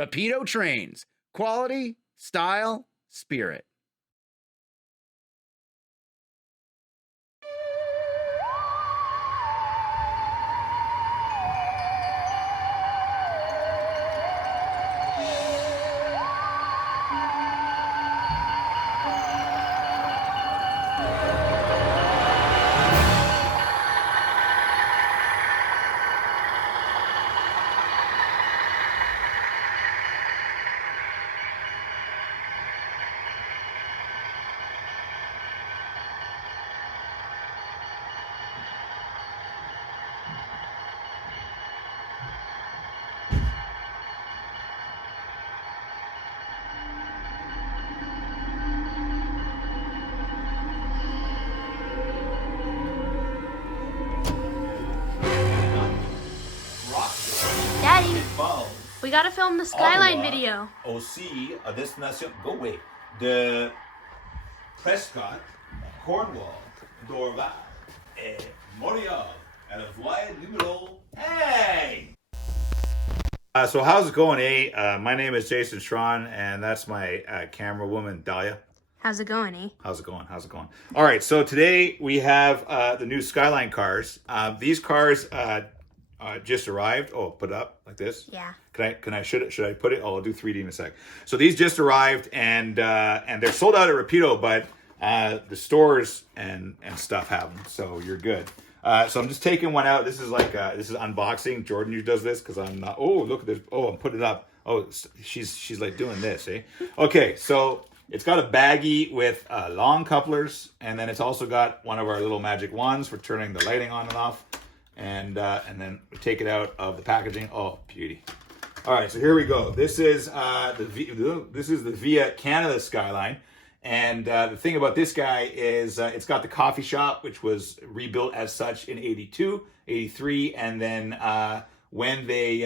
Rapido Trains. Quality, style, spirit. Daddy, we gotta film the Skyline video. Aussi, a destination, go away, de Prescott, Cornwall, Dorval, et Montreal, and a voie numéro. Hey! So how's it going, eh? My name is Jason Schron, and that's my camera woman, Dahlia. How's it going, eh? How's it going? How's it going? All right, so today we have the new Skyline cars. These cars just arrived. Oh, put it up like this. Yeah. Should I put it? Oh, I'll do 3D in a sec. So these just arrived, and they're sold out at Rapido, but the stores and stuff have them, so you're good. So I'm just taking one out. This is unboxing. Jordan usually does this because I'm not. Oh, look at this. Oh, I'm putting it up. Oh, she's like doing this, eh? Okay, so it's got a baggie with long couplers, and then it's also got one of our little magic wands for turning the lighting on and off, and then we take it out of the packaging. Oh, beauty! All right, so here we go. This is the Via Canada Skyline, and the thing about this guy is it's got the coffee shop, which was rebuilt as such in 82, 83, and then when they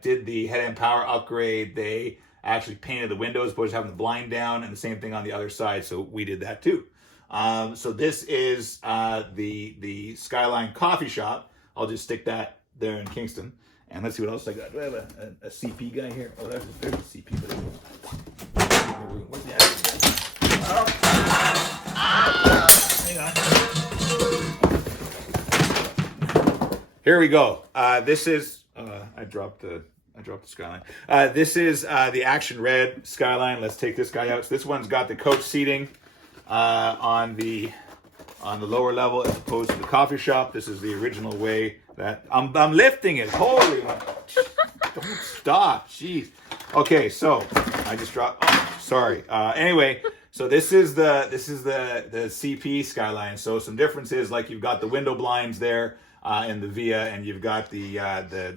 did the head-end power upgrade, they actually painted the windows, but having the blind down, and the same thing on the other side. So we did that too. So this is the Skyline coffee shop. I'll just stick that there in Kingston. And let's see what else I got. Do I have a CP guy here? Oh, there's a CP. Where's the action? Hang on. Here we go. This is I dropped the Skyline. This is the Action Red Skyline. Let's take this guy out. So this one's got the coach seating on the lower level as opposed to the coffee shop. This is the original way that I'm lifting it. Holy, don't stop. Jeez. Okay, so I just dropped. Oh, sorry. Anyway, so this is the CP Skyline. So some differences, like you've got the window blinds there in the Via, and you've got the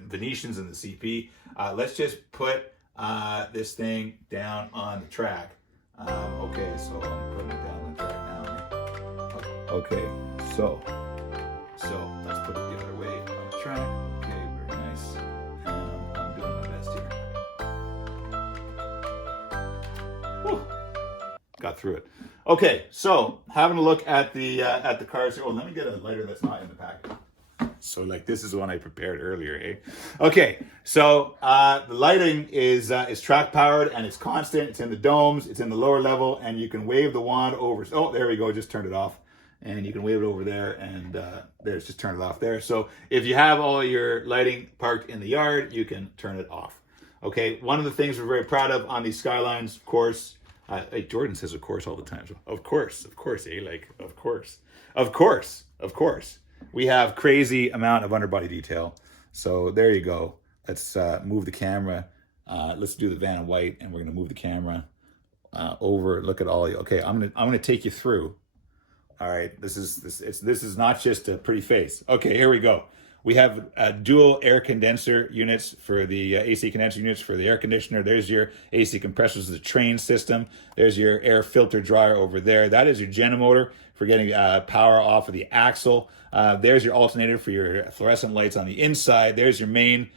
Venetians in the CP. Let's just put this thing down on the track. Okay, so I'm putting it down on the track now. Okay, so let's put it the other way on the track. Okay, very nice. I'm doing my best here. Whew. Got through it. Okay, so having a look at the cars here. Oh, let me get a lighter that's not in the package. So like this is the one I prepared earlier, eh? Okay, so the lighting is track powered and it's constant. It's in the domes, it's in the lower level, and you can wave the wand over. Oh, there we go. Just turned it off, and you can wave it over there, and there's just turn it off there. So if you have all your lighting parked in the yard, you can turn it off. Okay, one of the things we're very proud of on these Skylines, of course. Like Jordan says, of course, all the time. So, of course, eh? Like, of course. We have crazy amount of underbody detail. So there you go. Let's move the camera. Let's do the van in white, and we're gonna move the camera over. Look at all you. Okay, I'm gonna take you through. All right, this is not just a pretty face. Okay, here we go. We have dual air condenser units for the AC condenser units for the air conditioner. There's your AC compressors, the train system. There's your air filter dryer over there. That is your Genomotor for getting power off of the axle. There's your alternator for your fluorescent lights on the inside. There's your main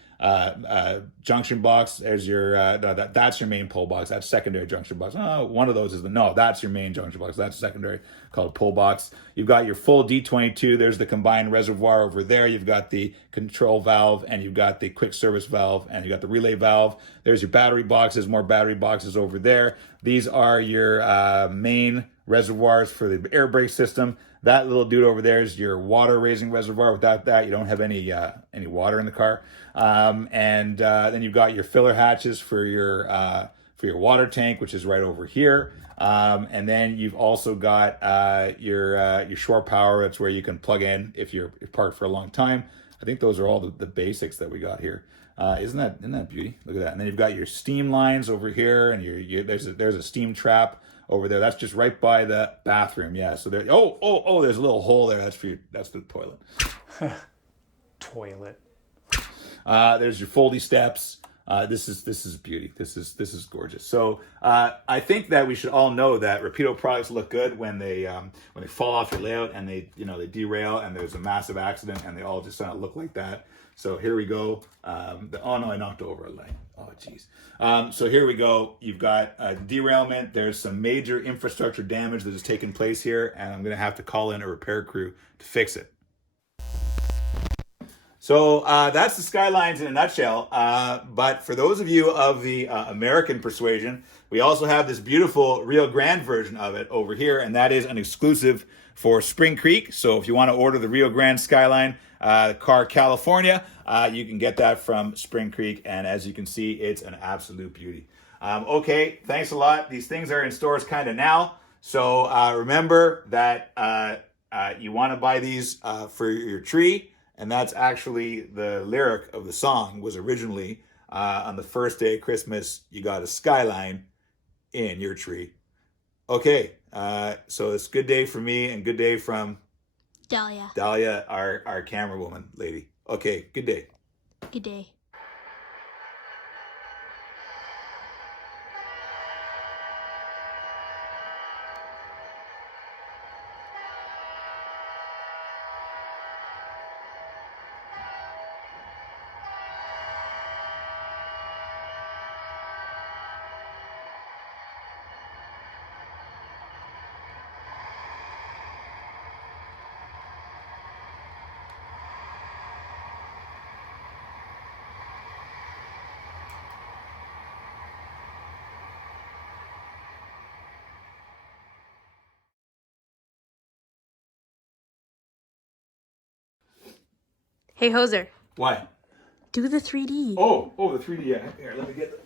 junction box. There's your that's your main pull box. That's secondary junction box. Oh, one of those is that's your main junction box. That's secondary, called pull box. You've got your full D22. There's the combined reservoir over there. You've got the control valve, and you've got the quick service valve, and you've got the relay valve. There's your battery boxes, more battery boxes over there. These are your main reservoirs for the air brake system. That little dude over there is your water raising reservoir. Without that, you don't have any water in the car. And then you've got your filler hatches for your water tank, which is right over here. And then you've also got your shore power. That's where you can plug in if you're parked for a long time. I think those are all the basics that we got here. Isn't that beauty? Look at that. And then you've got your steam lines over here, and there's a steam trap over there. That's just right by the bathroom. Yeah. So there. Oh, there's a little hole there. That's the toilet. Toilet. There's your foldy steps. This is beauty. This is gorgeous. So I think that we should all know that Rapido products look good when they fall off your layout and they derail and there's a massive accident and they all just kind of look like that. So here we go. Oh no, I knocked over a light. Oh geez. So here we go. You've got a derailment. There's some major infrastructure damage that has taken place here, and I'm gonna have to call in a repair crew to fix it. So that's the Skylines in a nutshell. But for those of you of the American persuasion, we also have this beautiful Rio Grande version of it over here, and that is an exclusive for Spring Creek. So if you want to order the Rio Grande Skyline car California, you can get that from Spring Creek, and as you can see, it's an absolute beauty. Okay, thanks a lot. These things are in stores kind of now, so remember that you want to buy these for your tree. And that's actually the lyric of the song was originally on the first day of Christmas, you got a skyline in your tree. Okay, so it's a good day for me and good day from Dahlia, our camera woman lady. Okay, good day. Good day. Hey, Hoser. What? Do the 3D. Oh, the 3D. Yeah. Here, let me get